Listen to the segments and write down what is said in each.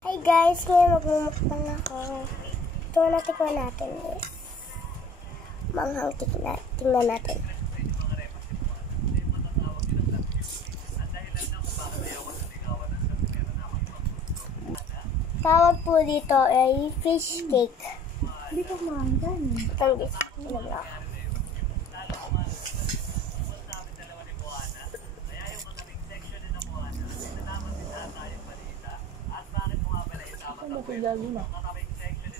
Hi guys, ngayon magmumukbang ako. Ito na tikman natin guys. Manghang tingnan natin. Tawag po dito ay fish cake. Hindi ko maanggan. Itong guys, alam na.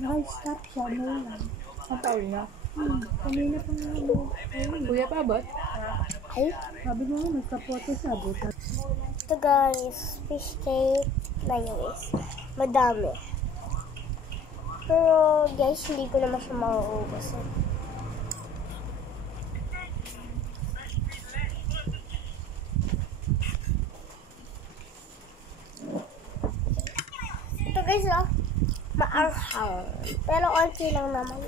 Naka-stop siya, may lang. Ang taon niya? Kanina pa nga mo. Kuya pa ba? Ay, Sabi mo, nagka-photo sa buta. ito guys, fish cake na yun guys. Madami. Pero guys, hindi ko naman siya mauubos. Ito guys, oh, maanghang. Pero onti lang naman.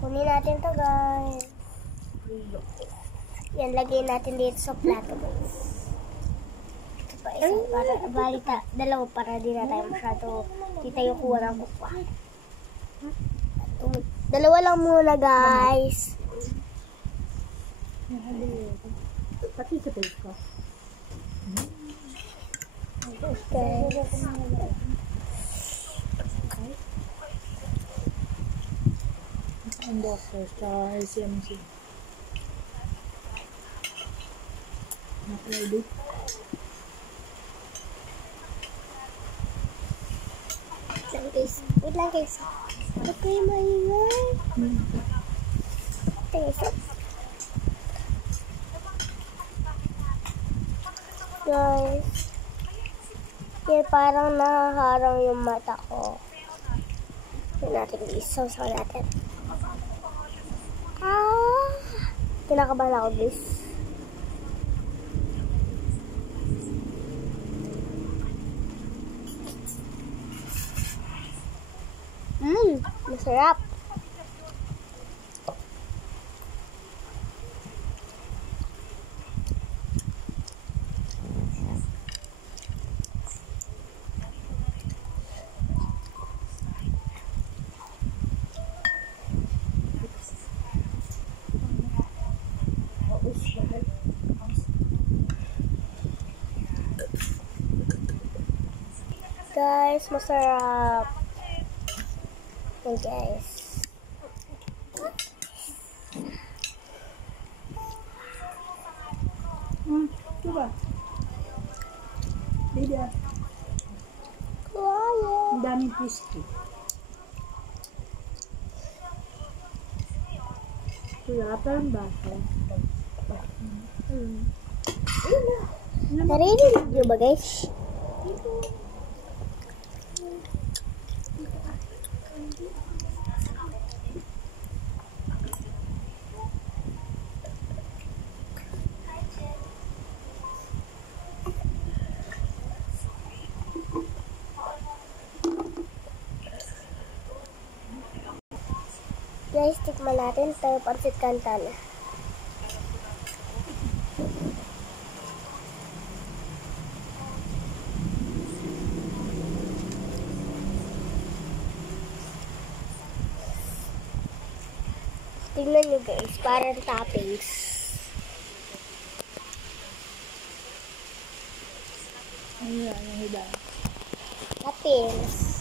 Kunin natin to guys. Yan, lagay natin dito sa plato guys. Ito pa isa, para balita, dalawa para di na tayo masyado, di tayo kuha ng kupa. Dalawa lang muna guys. Pati sa face ko. Okay. Ang doctor sa RCMC. Nakalabit. Wait lang guys. Ba't kayo maingay? Guys. Yan, parang nahaharang yung mata ko. Yan natin guys. Sausaw natin. Kinakabahan ako guys. Masarap. Guys, masarap. Hey guys. Diba? Diba? Quiet. Ang daming crispy. Kuya, parang basa. Narinig niyo ba guys? Guys, tikman natin tayo pansit canton. Tingnan nyo guys, parang toppings. Ano yan? Ang hiba? Toppings.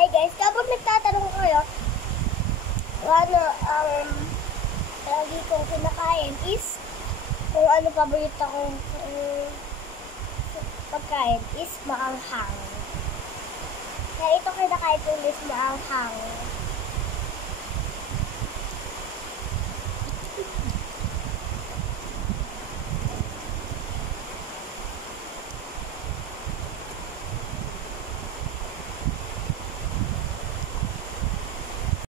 Hey guys, kapag nagtatanong kayo, ano lagi kong kinakain is, kung ano paborito kong pagkain is maanghang. Kaya ito kinakain ko is maanghang.